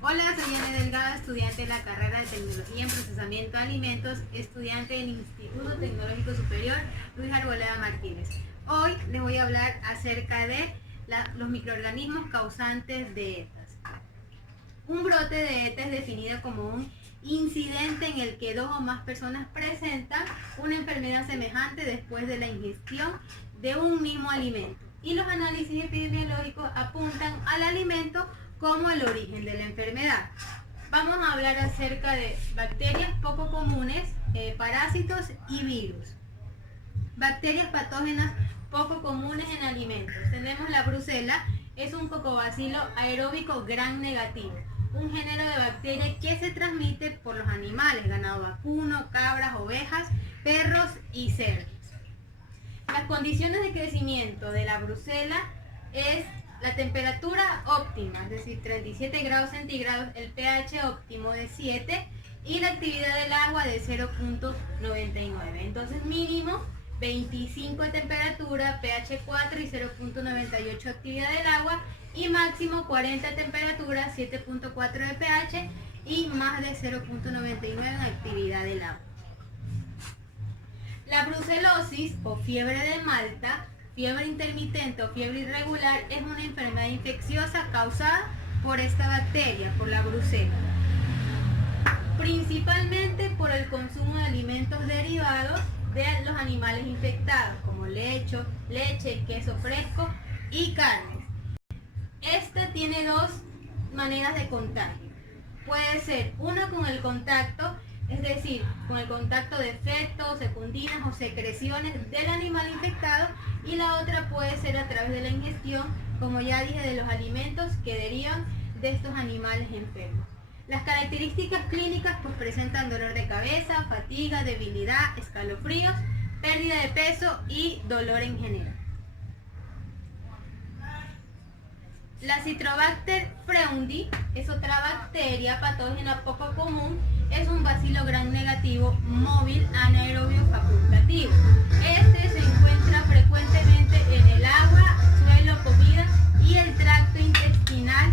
Hola, soy Ana Delgado, estudiante de la carrera de Tecnología en Procesamiento de Alimentos, estudiante del Instituto Tecnológico Superior Luis Arboleda Martínez. Hoy les voy a hablar acerca de los microorganismos causantes de ETAs. Un brote de ETA es definido como un incidente en el que dos o más personas presentan una enfermedad semejante después de la ingestión de un mismo alimento. Y los análisis epidemiológicos apuntan al alimento como el origen de la enfermedad. Vamos a hablar acerca de bacterias poco comunes, parásitos y virus. Bacterias patógenas poco comunes en alimentos. Tenemos la brucela, es un cocobacilo aeróbico gram negativo, un género de bacterias que se transmite por los animales, ganado vacuno, cabras, ovejas, perros y cerdos. Las condiciones de crecimiento de la brucela es la temperatura óptima, es decir, 37 grados centígrados, el pH óptimo de 7 y la actividad del agua de 0.99. Entonces mínimo 25 de temperatura, pH 4 y 0.98 actividad del agua, y máximo 40 de temperatura, 7.4 de pH y más de 0.99 en actividad del agua. La brucelosis o fiebre de Malta, fiebre intermitente o fiebre irregular, es una enfermedad infecciosa causada por esta bacteria, por la brucela. Principalmente por el consumo de alimentos derivados de los animales infectados, como leche, queso fresco y carnes. Este tiene dos maneras de contagio. Puede ser una con el contacto, es decir, con el contacto de fetos, secundinas o secreciones del animal infectado, y la otra puede ser a través de la ingestión, como ya dije, de los alimentos que derivan de estos animales enfermos. Las características clínicas pues presentan dolor de cabeza, fatiga, debilidad, escalofríos, pérdida de peso y dolor en general. La Citrobacter freundii es otra bacteria patógena poco común, es un bacilo gram negativo móvil anaerobio facultativo. Este se encuentra frecuentemente en el agua, suelo, comida y el tracto intestinal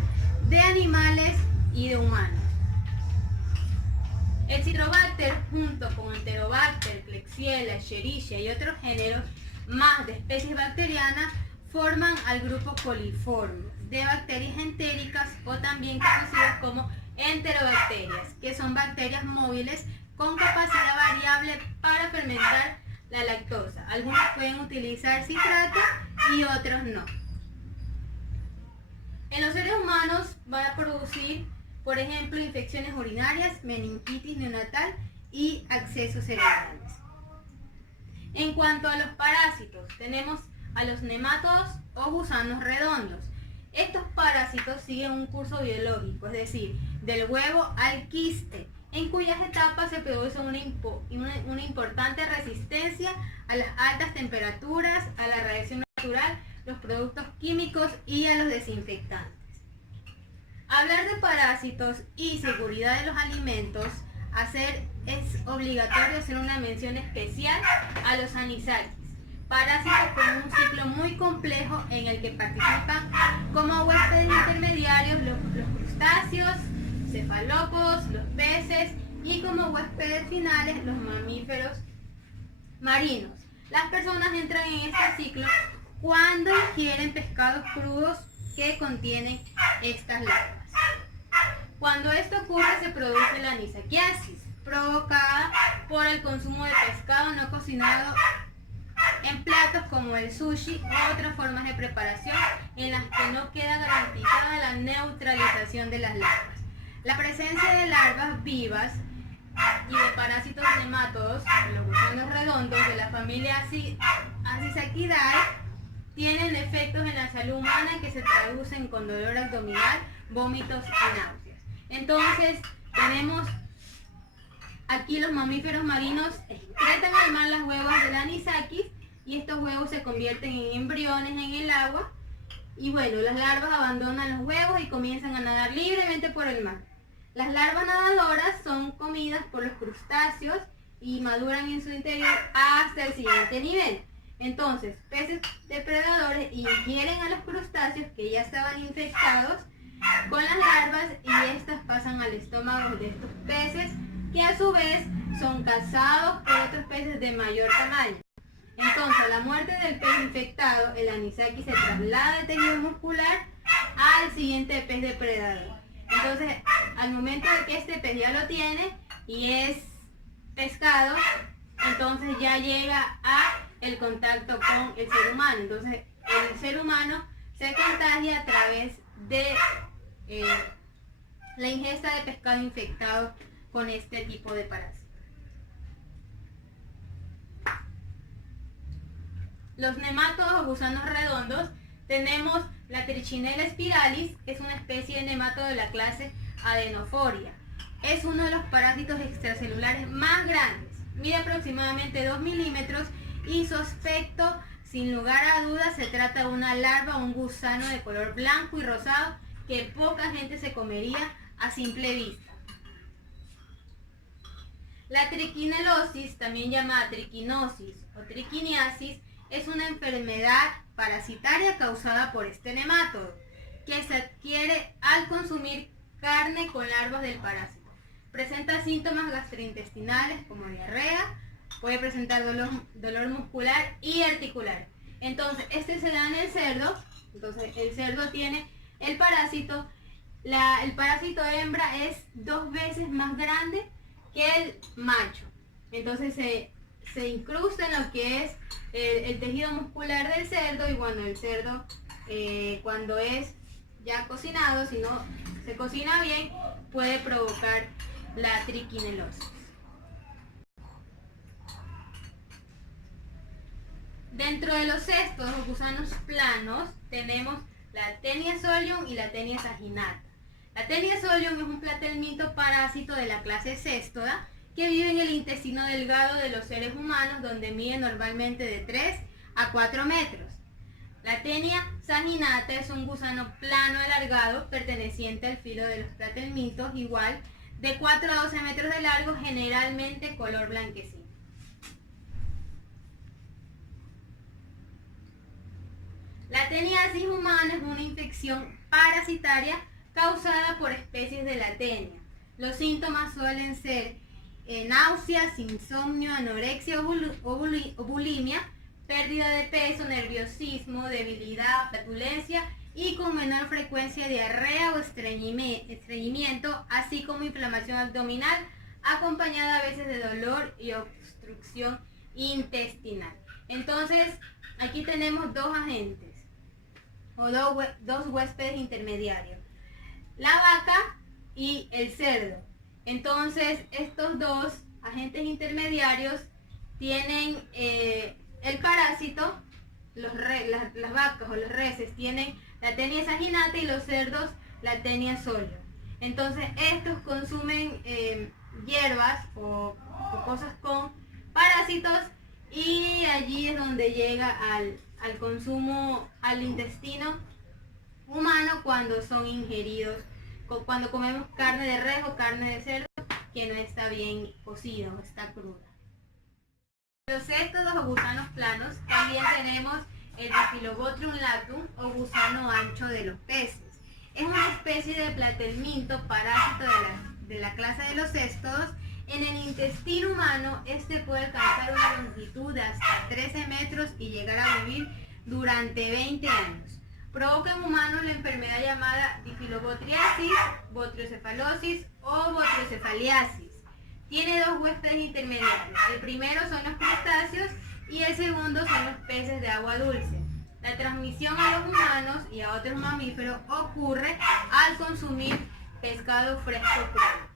de animales y de humanos. El Citrobacter, junto con Enterobacter, Klebsiella, Escherichia y otros géneros más de especies bacterianas, forman al grupo coliforme de bacterias entéricas, o también conocidas como enterobacterias, que son bacterias móviles con capacidad variable para fermentar la lactosa. Algunos pueden utilizar citrato y otros no. En los seres humanos va a producir, por ejemplo, infecciones urinarias, meningitis neonatal y accesos cerebrales. En cuanto a los parásitos, tenemos a los nemátodos o gusanos redondos. Estos parásitos siguen un curso biológico, es decir, del huevo al quiste, en cuyas etapas se produce una importante resistencia a las altas temperaturas, a la radiación natural, los productos químicos y a los desinfectantes. Hablar de parásitos y seguridad de los alimentos, es obligatorio hacer una mención especial a los anisakis, parásitos con un ciclo muy complejo en el que participan como huéspedes intermediarios los crustáceos, cefalópodos, los peces, y como huéspedes finales los mamíferos marinos. Las personas entran en este ciclo cuando ingieren pescados crudos que contienen estas larvas. Cuando esto ocurre se produce la anisakiasis, provocada por el consumo de pescado no cocinado en platos como el sushi u otras formas de preparación en las que no queda garantizada la neutralización de las larvas. La presencia de larvas vivas y de parásitos nemátodos, los gusanos redondos de la familia Acisachidae, tienen efectos en la salud humana que se traducen con dolor abdominal, vómitos y náuseas. Entonces, tenemos aquí los mamíferos marinos excretan al mar las huevas del anisakis, y estos huevos se convierten en embriones en el agua, y bueno, las larvas abandonan los huevos y comienzan a nadar libremente por el mar. Las larvas nadadoras son comidas por los crustáceos y maduran en su interior hasta el siguiente nivel. Entonces, peces depredadores ingieren a los crustáceos que ya estaban infectados con las larvas, y estas estómago de estos peces, que a su vez son cazados por otros peces de mayor tamaño. Entonces, a la muerte del pez infectado, el anisakis se traslada del tejido muscular al siguiente pez depredador. Entonces, al momento de que este pez ya lo tiene y es pescado, entonces ya llega a el contacto con el ser humano. Entonces, el ser humano se contagia a través de la ingesta de pescado infectado con este tipo de parásitos. Los nemátodos o gusanos redondos, tenemos la Trichinella spiralis, que es una especie de nemátodo de la clase Adenophoria. Es uno de los parásitos extracelulares más grandes, mide aproximadamente 2 milímetros y su aspecto, sin lugar a dudas, se trata de una larva o un gusano de color blanco y rosado que poca gente se comería a simple vista. La triquinelosis, también llamada triquinosis o triquiniasis, es una enfermedad parasitaria causada por este nemátodo, que se adquiere al consumir carne con larvas del parásito. Presenta síntomas gastrointestinales como diarrea, puede presentar dolor muscular y articular. Entonces, este se da en el cerdo. Entonces, el cerdo tiene el parásito. El parásito hembra es 2 veces más grande que el macho. Entonces, se incrusta en lo que es el tejido muscular del cerdo, y cuando el cerdo, cuando es ya cocinado, si no se cocina bien, puede provocar la triquinelosis. Dentro de los cestos o gusanos planos tenemos la Taenia solium y la Taenia saginata. La Taenia solium es un platelmito parásito de la clase Cestoda que vive en el intestino delgado de los seres humanos, donde mide normalmente de 3 a 4 metros. La Taenia saginata es un gusano plano alargado perteneciente al filo de los platelmitos, igual de 4 a 12 metros de largo, generalmente color blanquecino. La teniasis humana es una infección parasitaria causada por especies de la tenia. Los síntomas suelen ser náuseas, insomnio, anorexia o bulimia, pérdida de peso, nerviosismo, debilidad, flatulencia y con menor frecuencia diarrea o estreñimiento, así como inflamación abdominal acompañada a veces de dolor y obstrucción intestinal. Entonces, aquí tenemos dos agentes o dos huéspedes intermediarios, la vaca y el cerdo. Entonces, estos dos agentes intermediarios tienen el parásito. Las vacas o los reses tienen la Taenia saginata y los cerdos la Taenia solium. Entonces, estos consumen hierbas o cosas con parásitos, y allí es donde llega al consumo al intestino humano cuando son ingeridos, cuando comemos carne de res o carne de cerdo que no está bien cocida o está cruda. Los cestos o gusanos planos también tenemos el Diphyllobothrium lactum o gusano ancho de los peces. Es una especie de platelminto parásito de la clase de los céstodos. En el intestino humano, este puede alcanzar una longitud de hasta 13 metros y llegar a vivir durante 20 años. Provoca en humanos la enfermedad llamada difilobotrytis, botriocefalosis o botriocefaliasis. Tiene dos huéspedes intermediarios. El primero son los crustáceos y el segundo son los peces de agua dulce. La transmisión a los humanos y a otros mamíferos ocurre al consumir pescado fresco crudo.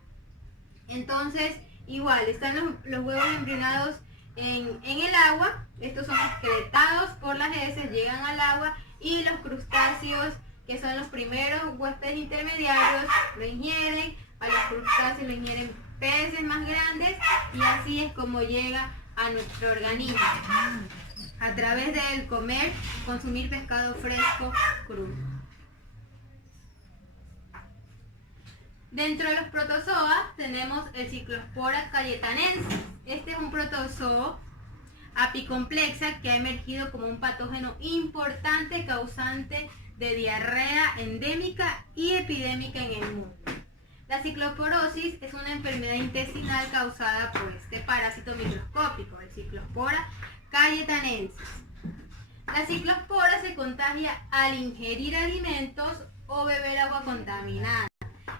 Entonces, igual, están los huevos embrionados en el agua. Estos son excretados por las heces, llegan al agua, y los crustáceos, que son los primeros huéspedes intermediarios, lo ingieren. A los crustáceos lo ingieren peces más grandes, y así es como llega a nuestro organismo, a través del consumir pescado fresco crudo. Dentro de los protozoas tenemos el Cyclospora cayetanensis. Este es un protozoo apicomplexa que ha emergido como un patógeno importante causante de diarrea endémica y epidémica en el mundo. La cicloporosis es una enfermedad intestinal causada por este parásito microscópico, el Cyclospora cayetanensis. La ciclospora se contagia al ingerir alimentos o beber agua contaminada.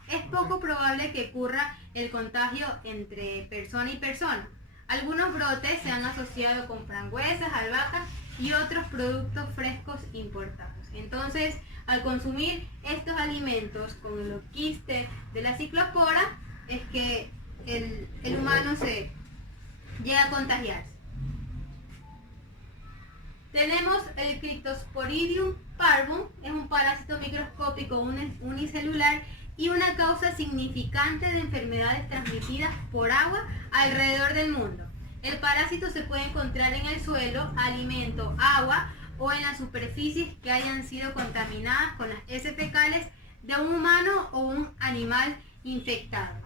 Es poco probable que ocurra el contagio entre persona y persona. Algunos brotes se han asociado con frambuesas, albahacas y otros productos frescos importados. Entonces, al consumir estos alimentos con los quistes de la ciclospora, es que el humano se llega a contagiarse. Tenemos el Cryptosporidium parvum, es un parásito microscópico unicelular y una causa significante de enfermedades transmitidas por agua alrededor del mundo. El parásito se puede encontrar en el suelo, alimento, agua o en las superficies que hayan sido contaminadas con las heces fecales de un humano o un animal infectado.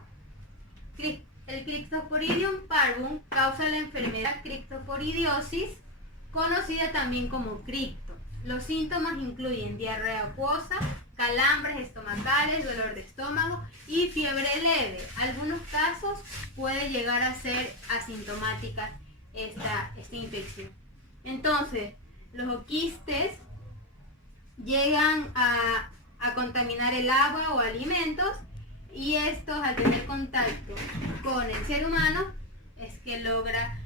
El Cryptosporidium parvum causa la enfermedad criptosporidiosis, conocida también como cripto. Los síntomas incluyen diarrea acuosa, calambres estomacales, dolor de estómago y fiebre leve. Algunos casos puede llegar a ser asintomática esta infección. Entonces, los quistes llegan a contaminar el agua o alimentos y estos, al tener contacto con el ser humano, es que logra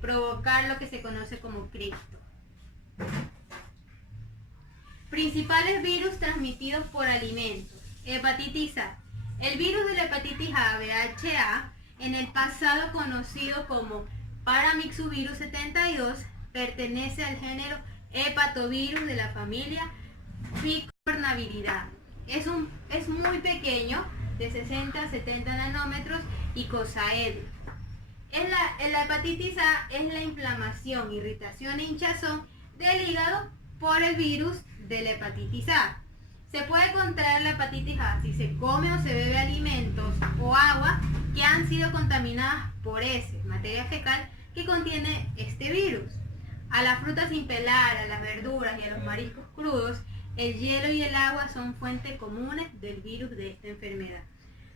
provocar lo que se conoce como cripto. Principales virus transmitidos por alimentos. Hepatitis A. El virus de la hepatitis A, VHA, en el pasado conocido como Paramyxovirus 72, pertenece al género Hepatovirus de la familia Picornaviridae. Es muy pequeño, de 60 a 70 nanómetros y cosaédrico. La hepatitis A es la inflamación, irritación e hinchazón del hígado por el virus de la hepatitis A. Se puede contraer la hepatitis A si se come o se bebe alimentos o agua que han sido contaminadas por heces, materia fecal que contiene este virus. A las frutas sin pelar, a las verduras y a los mariscos crudos, el hielo y el agua son fuentes comunes del virus de esta enfermedad.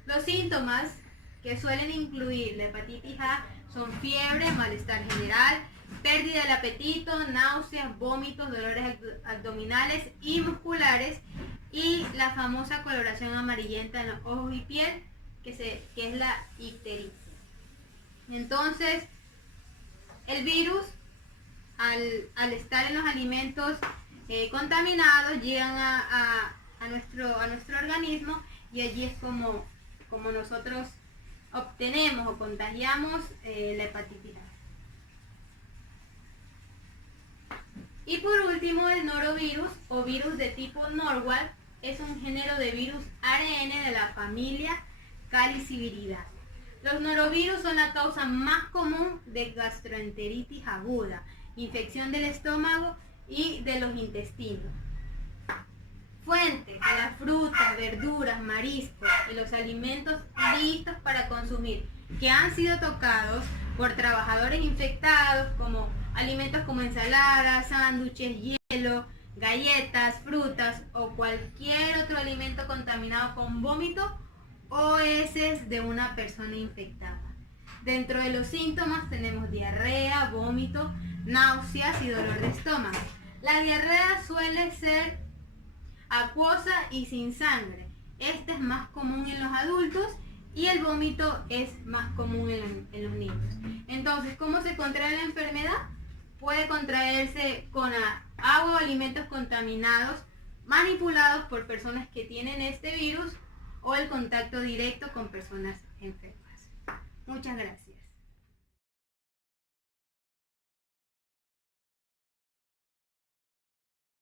Los síntomas que suelen incluir la hepatitis A son fiebre, malestar general, pérdida del apetito, náuseas, vómitos, dolores abdominales y musculares y la famosa coloración amarillenta en los ojos y piel, que es la ictericia. Entonces, el virus, al estar en los alimentos contaminados, llegan a nuestro organismo y allí es como nosotros obtenemos o contagiamos la hepatitis A. Y por último, el norovirus o virus de tipo Norwalk es un género de virus ARN de la familia Caliciviridae. Los norovirus son la causa más común de gastroenteritis aguda, infección del estómago y de los intestinos. Fuente de las frutas, verduras, mariscos y los alimentos listos para consumir que han sido tocados por trabajadores infectados, como alimentos como ensaladas, sándwiches, hielo, galletas, frutas o cualquier otro alimento contaminado con vómito o heces de una persona infectada. Dentro de los síntomas tenemos diarrea, vómito, náuseas y dolor de estómago. La diarrea suele ser acuosa y sin sangre. Este es más común en los adultos y el vómito es más común en los niños. Entonces, ¿cómo se contrae la enfermedad? Puede contraerse con agua o alimentos contaminados manipulados por personas que tienen este virus o el contacto directo con personas enfermas. Muchas gracias.